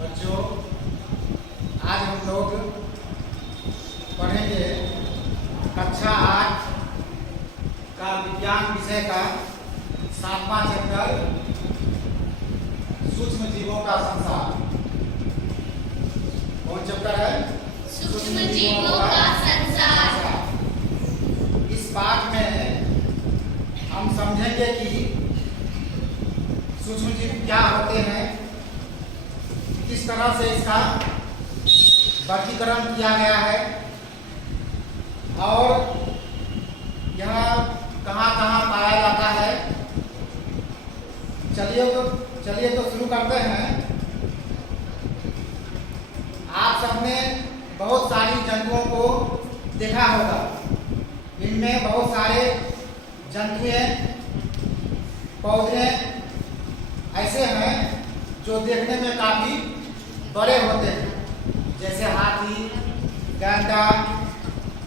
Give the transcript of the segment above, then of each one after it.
बच्चों, आज हम लोग पढ़ेंगे कक्षा 8 का विज्ञान विषय का 7वां चैप्टर सूक्ष्म जीवों का संसार। कौन चैप्टर है? सूक्ष्म जीवों का संसार। इस पाठ में हम समझेंगे कि सूक्ष्म जीव क्या होते हैं, किस तरह से इसका वर्गीकरण किया गया है और यह कहाँ कहाँ पाया जाता है। चलिए तो शुरू करते हैं। आप सबने बहुत सारी जंतुओं को देखा होगा। इनमें बहुत सारे जंतुएं, पौधे ऐसे हैं जो देखने में काफी बड़े होते हैं, जैसे हाथी, गैंडा,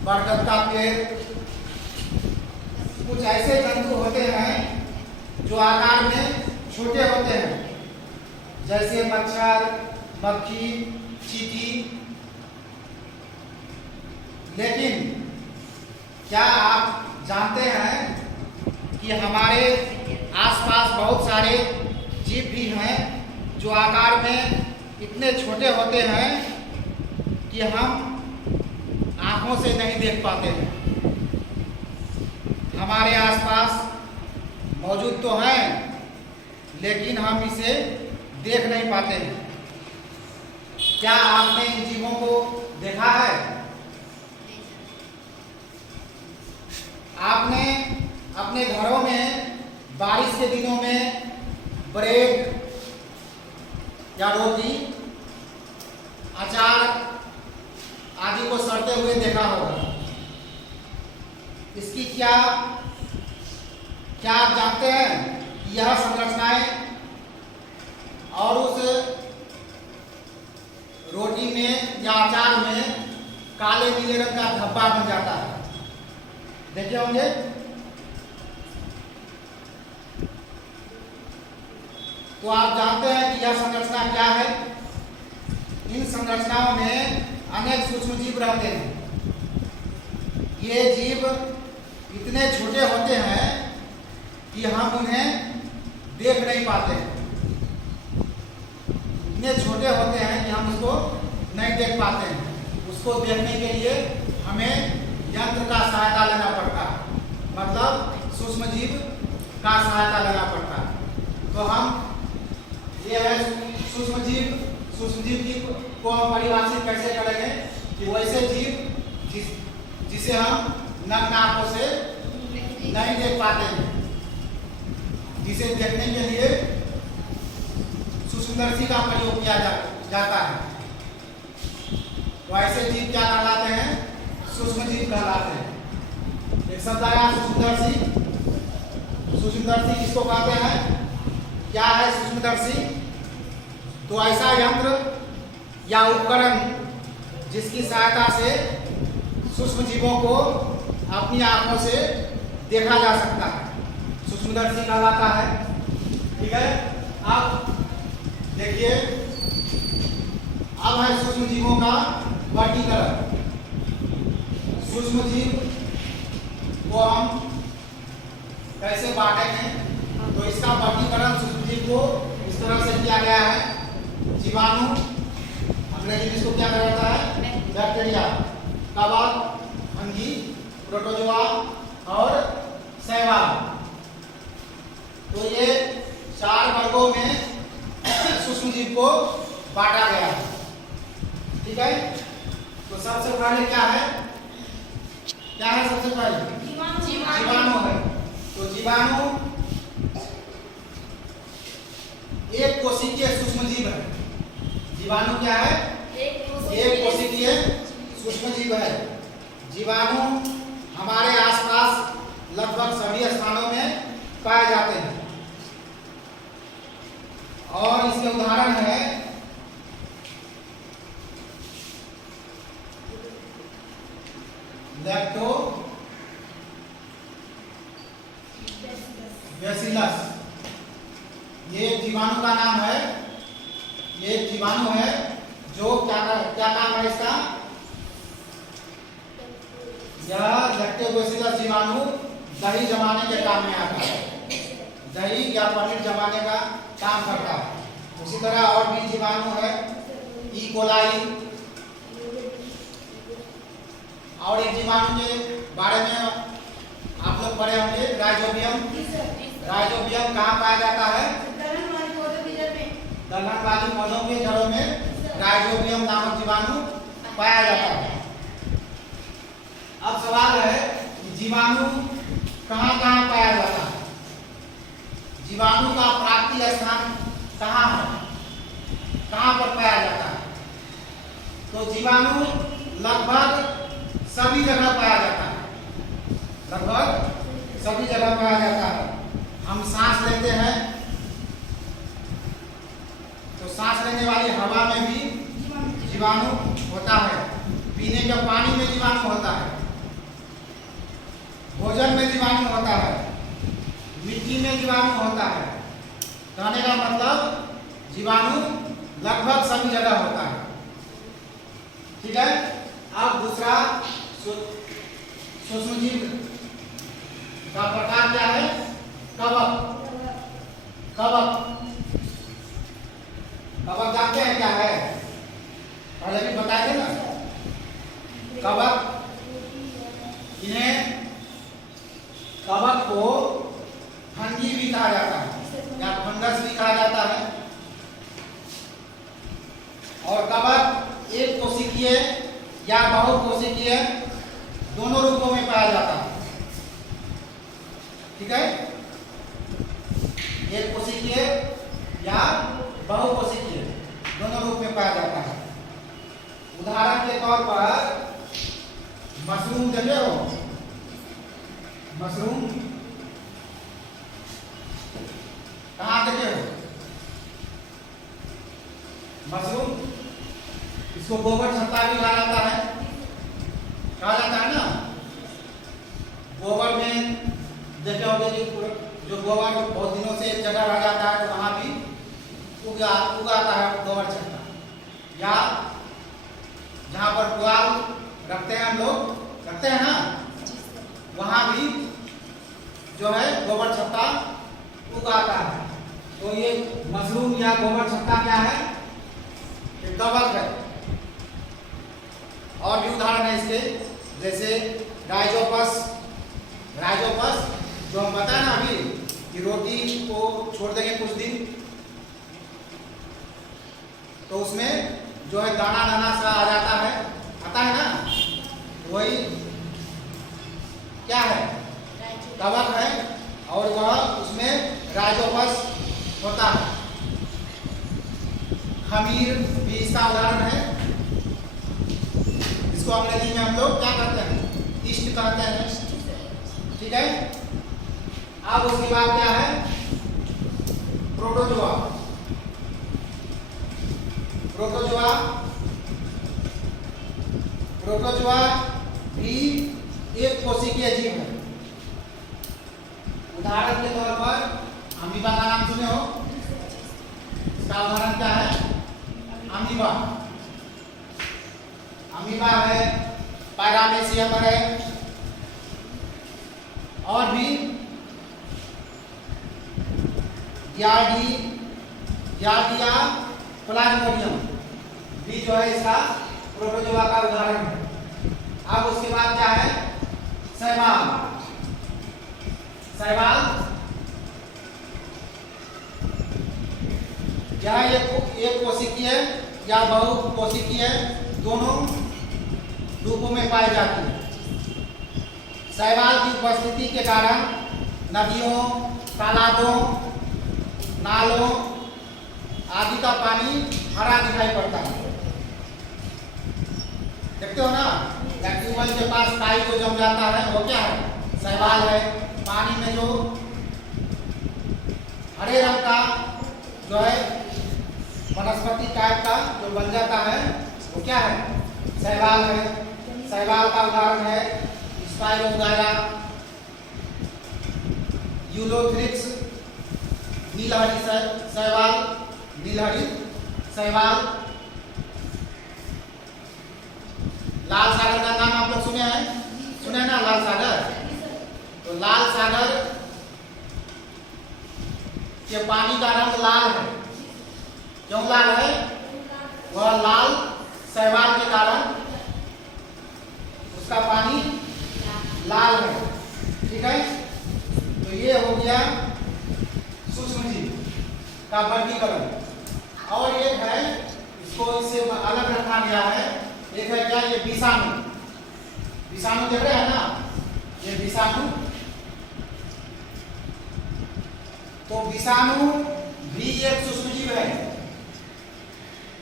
बरगद का पेड़। कुछ ऐसे जंतु होते हैं जो आकार में छोटे होते हैं, जैसे मच्छर, मक्खी, चींटी। लेकिन क्या आप जानते हैं कि हमारे आसपास बहुत सारे जीव भी हैं जो आकार में इतने छोटे होते हैं कि हम आंखों से नहीं देख पाते हैं। हमारे आसपास मौजूद तो हैं, लेकिन हम इसे देख नहीं पाते हैं। क्या आपने इन जीवों को देखा है? आपने अपने घरों में बारिश के दिनों में ब्रेड या रोटी, अचार आदि को सड़ते हुए देखा होगा। इसकी क्या आप जानते हैं कि यह संरचनाएं और उस रोटी में या अचार में काले नीले रंग का धब्बा बन जाता है। देखे होंगे। तो आप जानते हैं कि यह संरचना क्या है। इन संरचनाओं में अनेक सूक्ष्म जीव रहते हैं। ये जीव इतने छोटे होते हैं कि हम उन्हें देख नहीं पाते हैं। इतने छोटे होते हैं कि हम उसको नहीं देख पाते हैं। उसको देखने के लिए हमें यंत्र का सहायता लेना पड़ता है, मतलब सूक्ष्म जीव का सहायता लेना पड़ता है। तो हम ये है सूक्ष्म जीव की को हम परिभाषित कैसे करेंगे कि वैसे जीव जिसे हम नग्न आंखों से नहीं देख पाते हैं, जिसे देखने के लिए सूक्ष्मदर्शी का प्रयोग किया जाता है। तो ऐसे जीव क्या कहलाते हैं? सूक्ष्म जीव कहलाते हैं। एक शब्द आया सूक्ष्मदर्शी। सूक्ष्मदर्शी किसको कहते हैं? क्या है सूक्ष्मदर्शी? तो ऐसा यंत्र या उपकरण जिसकी सहायता से सूक्ष्म जीवों को अपनी आंखों से देखा जा सकता है, सूक्ष्मदर्शी कहलाता है। ठीक है। अब देखिए, अब है सूक्ष्म जीवों का वर्गीकरण। सूक्ष्म जीव को हम कैसे बांटेंगे? तो इसका वर्गीकरण सूक्ष्म जीव को इस तरह से किया गया है। जीवाणु, अंग्रेजी में इसको क्या कहा जाता है? बैक्टीरिया, कवक, फंगी, प्रोटोजोआ और शैवाल। तो ये 4 वर्गों में सूक्ष्म जीव को बांटा गया है। ठीक है। तो सबसे पहले क्या है? सबसे पहले जीवाणु है। तो जीवाणु एक कोशिकीय सूक्ष्म जीव है। जीवाणु क्या है? एक कोशिकीय सूक्ष्म जीव है। जीवाणु हमारे आसपास लगभग सभी स्थानों में पाए जाते हैं और इसके उदाहरण है लैक्टो बैसिलस। ये जीवाणु का नाम है। ये एक जीवाणु है जो क्या काम है इसका? यह लैक्टोबैसिलस जीवाणु दही जमाने के काम में आता है, दही या पनीर जमाने का काम करता है। उसी तरह और भी जीवाणु है ई कोलाई, और एक जीवाणु के बारे में आप लोग पढ़े होंगे राइजोबियम। राइजोबियम कहाँ पाया जाता है? दलहन वाली पौधों के जड़ों में राइजोबियम नामक जीवाणु पाया जाता है। अब सवाल है कि जीवाणु कहाँ कहाँ पाया जाता है? जीवाणु का प्राप्ति स्थान कहाँ है, कहाँ पर पाया जाता है? तो जीवाणु लगभग सभी जगह पाया जाता है, लगभग सभी जगह पाया जाता है। हम सांस लेते हैं तो सांस लेने वाली हवा में भी जीवाणु होता है, पीने के पानी में जीवाणु होता है, भोजन में जीवाणु होता है, मिट्टी में जीवाणु होता है। कहने का मतलब जीवाणु लगभग सभी जगह होता है। ठीक है। अब दूसरा सूक्ष्मजीव का प्रकार क्या है? कवक। कवक कवक जानते हैं क्या है? पहले भी बताए थे ना। कवक, इन्हें कवक को फंगी भी कहा जाता है या फंगस भी कहा जाता है। और कवक एक कोशिकीय या बहुकोशिकीय दोनों रूपों में पाया जाता है। ठीक है। एक कोशिकीय या बहुकोशिकीय दोनों रूप में पाया जाता है। उदाहरण के तौर पर मशरूम देखे हो? मशरूम कहाँ देखे हो? मशरूम, इसको गोबर छत्ता भी कहा जाता है, कहा जाता है ना। गोबर में देखे होंगे कि जो गोबर बहुत दिनों से एक जगह रह जाता है तो वहां भी उगाता है गोबर छत्ता, या जहाँ पर पुआल रखते हैं हम लोग, रखते हैं ना, वहां भी जो है गोबर छत्ता उगाता है। तो ये मशरूम या गोबर छत्ता क्या है? एक कवक है। और भी उदाहरण है इसके, जैसे राइजोपस। राइजोपस जो हम बताए ना अभी कि रोटी को छोड़ देंगे कुछ दिन तो उसमें जो है दाना दाना सा आ जाता है, आता है ना, वही क्या है? कवक है। और वह उसमें राइजोपस होता है। खमीर भी इसका उदाहरण है। इसको अंग्रेजी में हम लोग क्या कहते हैं? ईस्ट कहते हैं। ठीक है। अब उसके बाद क्या है? प्रोटोजोआ। प्रोटोजोआ प्रोटोजोआ भी एक कोशिकीय जीव है। उदाहरण के तौर पर अमीबा का नाम सुने हो? इसका उदाहरण क्या है? अमीबा। अमीबा है, पैरामीशियम है, और भी यार्डिया प्लाज्मोडियम भी जो है इसका प्रोटोजोआ का उदाहरण है। अब उसके बाद क्या है? शैवाल। शैवाल यह एक कोशिकीय या बहुकोशिकीय दोनों रूपों में पाई जाती है। शैवाल की उपस्थिति के कारण नदियों, तालाबों, नालों आदि का पानी हरा दिखाई पड़ता है। देखते हो ना, ट्यूबवेल के पास काई जो जम जाता है वो क्या है? शैवाल है। पानी में जो हरे रंग का जो है वनस्पति टाइप का जो बन जाता है वो क्या है? शैवाल है। शैवाल का उदाहरण है स्पाइरोगायरा, यूलोथ्रिक्स, नीलहरी शैवाल, नीलहरी शैवाल। लाल सागर का नाम आप लोग सुने हैं ना, लाल सागर। तो लाल सागर के पानी का रंग लाल है। क्यों लाल है? वह लाल शैवाल के कारण उसका पानी लाल है। ठीक है, तो ये हो गया सूक्ष्म जीव का वर्गीकरण। और एक है, इसको इससे अलग रखा गया है, एक है क्या, ये विषाणु। विषाणु देख रहे हैं ना, ये विषाणु। तो विषाणु भी एक सूक्ष्म जीव है,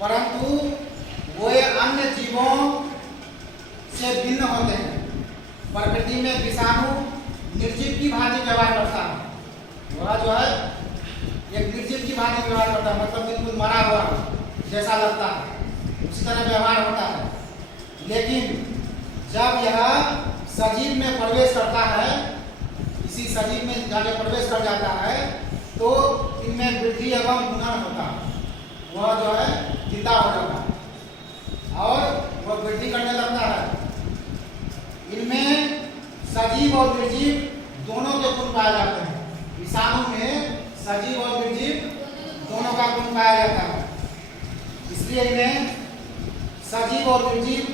परंतु वो अन्य जीवों से भिन्न होते हैं। प्रकृति में विषाणु निर्जीव की भांति व्यवहार करता है। वह जो है एक निर्जीव की भांति व्यवहार करता है, मतलब बिल्कुल मरा हुआ जैसा लगता है, उसी तरह व्यवहार होता है। लेकिन जब यह सजीव में प्रवेश करता है, इसी सजीव में जाके प्रवेश कर जाता है, तो इनमें वृद्धि एवं गुणन होता है। वह जो है जिंदा हो जाता है और वह वृद्धि करने लगता है। इनमें सजीव और निर्जीव दोनों के गुण पाए जाते हैं। विषाणु में सजीव और निर्जीव दोनों का गुण पाया जाता है, इसलिए इन्हें सजीव और निर्जीव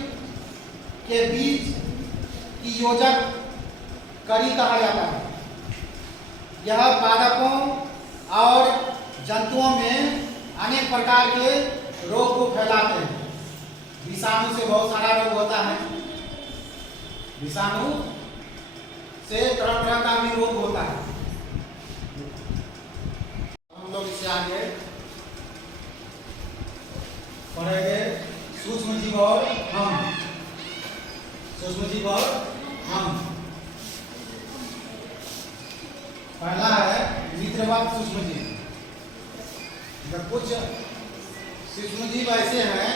के बीच की योजक कड़ी कहा जाता है। यह पादपों और जंतुओं में अनेक प्रकार के रोग को फैलाते हैं। विषाणु से बहुत सारा रोग होता है। विषाणु से तरह तरह का भी रोग होता है। हम लोग इससे आगे पढ़ेंगे सूक्ष्म जीव और हम। सूक्ष्म जीव और हम। पहला है मित्रवत सूक्ष्म जीव। कुछ सूक्ष्म जीव ऐसे हैं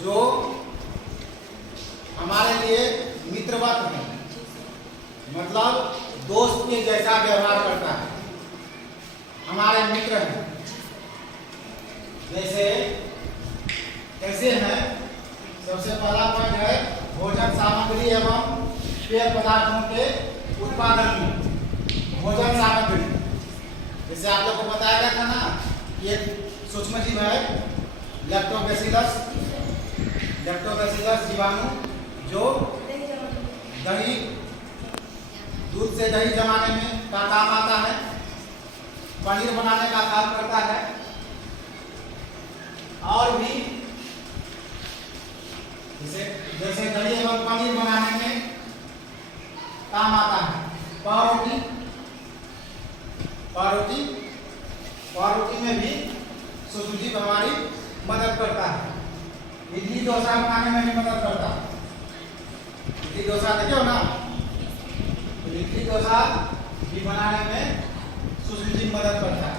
जो हमारे लिए मित्रवत है, मतलब दोस्त के जैसा व्यवहार करता है, हमारे मित्र हैं। जैसे कैसे हैं? सबसे पहला पॉइंट है भोजन सामग्री एवं पेय पदार्थों के उत्पादन में। भोजन सामग्री, जैसे आप लोग को बताया गया था ना, ये सूक्ष्म जीव है लैक्टोबैसिलस। लैक्टोबैसिलस जीवाणु जो दही, दूध से दही जमाने में का काम आता है, पनीर बनाने का काम करता है, और भी जैसे दही एवं पनीर बनाने में काम आता है। पावरोटी, पावरोटी पावरोटी में भी सूक्ष्म जीव हमारी मदद करता है। इडली डोसा बनाने में भी मदद करता है। इडली डोसा देखे हो ना, तो इडली डोसा भी बनाने में सूक्ष्म जीव मदद करता है।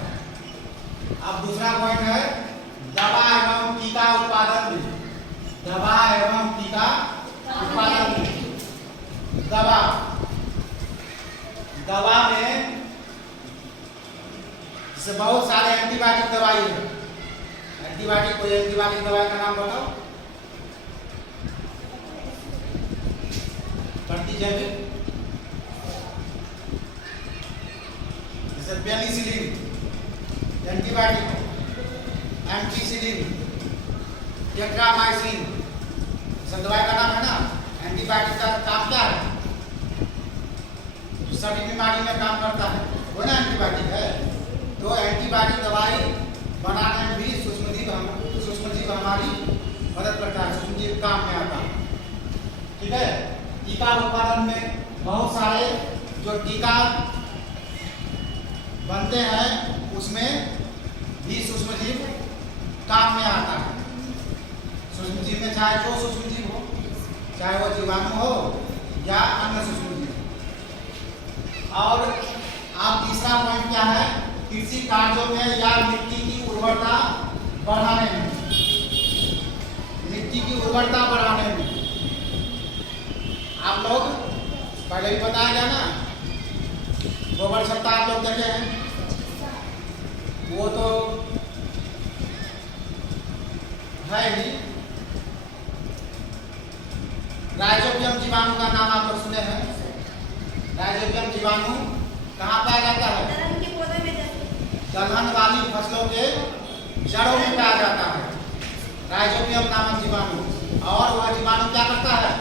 अब दूसरा पॉइंट है दवा एवं टीका उत्पादन में। दवा एवं टीका उत्पादन में। दवा में जैसे बहुत सारे एंटीबायोटिक दवाई है। एंटीबायोटिक, कोई एंटीबायोटिक दवाई का नाम बताओ। जैविक, जैसे पेनिसिलिन एंटीबायोटिक, एम्पिसिलिन, टेट्रामाइसिन, सब दवाई का नाम है ना। एंटीबायोटिक का काम क्या है? सभी बीमारी में काम करता है, वो ना एंटीबायोटिक है। तो एंटीबायोटिक दवाई बनाने में भी सूक्ष्म जीव हमारी मदद करता है, सूक्ष्म जीव काम में आता है। ठीक है। टीका उत्पादन में बहुत सारे जो टीका बनते हैं उसमें भी सूक्ष्म जीव काम में आता है। सूक्ष्म जीव में चाहे जो सूक्ष्म जीव हो, चाहे वो जीवाणु हो या अन्य सूक्ष्म जीव। और अब तीसरा पॉइंट क्या है? कृषि कार्यों में या मिट्टी की उर्वरता बढ़ाने में। मिट्टी की उर्वरता बढ़ाने में आप लोग पहले भी बताया गया ना, गोबर छत्ता आप लोग देखे हैं, वो तो है ही। राइजोबियम जीवाणु का नाम आप लोग सुने हैं। राइजोबियम जीवाणु कहाँ पाया जाता है? दलहन के पौधे में दलहन वाली फसलों के जड़ों में पाया जाता है राइजोबियम नामक जीवाणु। और वह जीवाणु क्या करता है?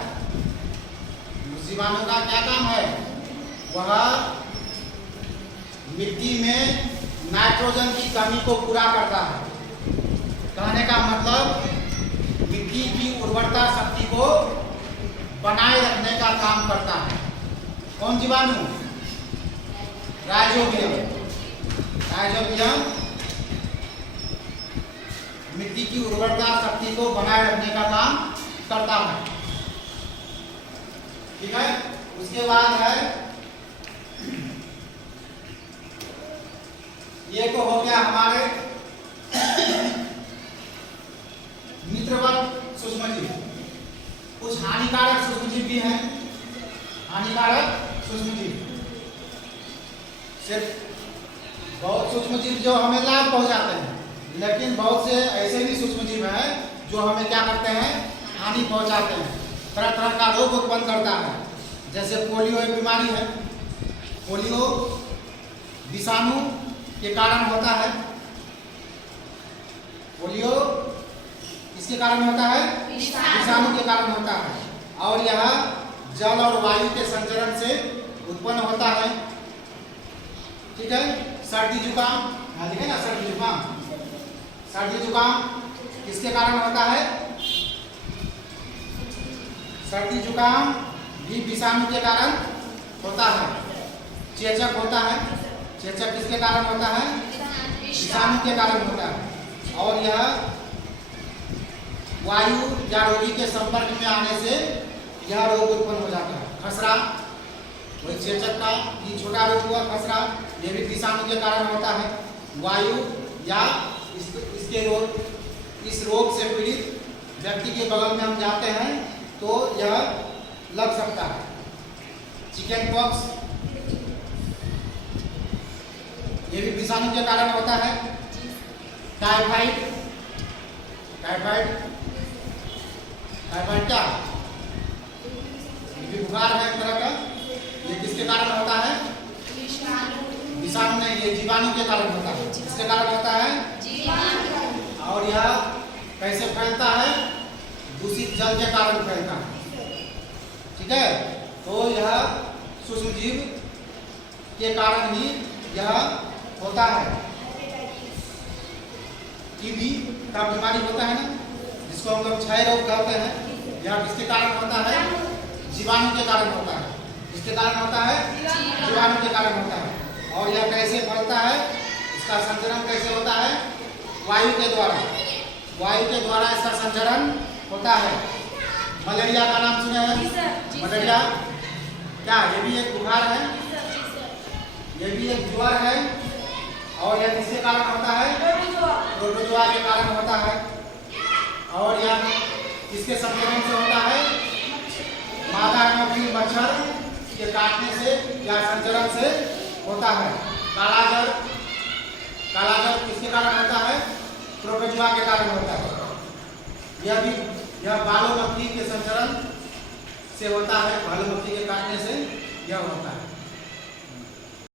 उस जीवाणु का क्या काम है? वह मिट्टी में नाइट्रोजन की कमी को पूरा करता है। कहने का मतलब मिट्टी की उर्वरता शक्ति को बनाए रखने का काम करता है। कौन जीवाणु? राइजोबियम। राइजोबियम मिट्टी की उर्वरता शक्ति को बनाए रखने का काम करता है। ठीक है। उसके बाद है ये तो हो गया हमारे मित्रवत सूक्ष्मजीव। कुछ हानिकारक सूक्ष्मजीव भी हैं। हानिकारक सूक्ष्मजीव सिर्फ बहुत सूक्ष्मजीव जो हमें लाभ पहुंचाते हैं, लेकिन बहुत से ऐसे भी सूक्ष्मजीव हैं जो हमें क्या करते हैं? हानि पहुंचाते हैं। तरह तरह का रोग उत्पन्न करता है। जैसे पोलियो एक बीमारी है। पोलियो विषाणु के कारण होता है। पोलियो किसके कारण होता है? विषाणु के कारण होता है। और यह जल और वायु के संचरण से उत्पन्न होता है। ठीक है। सर्दी जुकाम, हाँ देखे ना, सर्दी जुकाम। सर्दी जुकाम किसके कारण होता है? सर्दी जुकाम भी विषाणु के कारण होता है। चेचक होता है। चेचक किसके कारण होता है? विषाणु के कारण होता है। और यह वायु या रोगी के संपर्क में आने से यह रोग उत्पन्न हो जाता है। खसरा, वही चेचक का ये छोटा रोग हुआ खसरा, यह भी विषाणु के कारण होता है। वायु या इसके रोग, इस रोग से पीड़ित व्यक्ति के बगल में हम जाते हैं तो यह लग सकता है। चिकन पॉक्स ये भी विषाणु के कारण होता है। टाइफाइड, टाइफाइड टाइफाइड क्या? ये भी बुखार है एक तरह का। ये किसके कारण होता है? विषाणु नहीं, ये जीवाणु के कारण होता है। किसके कारण होता है? जीवाणु। और यह कैसे फैलता है? दूषित जल के कारण फैलता है। ठीक है। तो यह सूक्ष्मजीव के कारण ही यह होता है। टीबी का बीमारी होता है ना, जिसको हम लोग क्षय रोग कहते हैं, यह किसके कारण होता है? जीवाणु के कारण होता है। किसके कारण होता है? जीवाणु के कारण होता है। और यह कैसे फैलता है? इसका संचरण कैसे होता है? वायु के द्वारा। वायु के द्वारा इसका संचरण होता है। मलेरिया का नाम सुना है? मलेरिया क्या? ये भी एक बुखार है, ये भी एक ज्वर है। और यह किसके कारण होता है? प्रोटोजोआ के कारण होता है। और यह किसके संक्रमण से होता है? मादा एनोफिल मच्छर के काटने से या संचरण से होता है। कालाजार, कालाजार किसके कारण होता है? प्रोटोजोआ के कारण होता है। यह बालो मक्खी के संचरण से होता है। बालो मक्खी के काटने से यह होता है।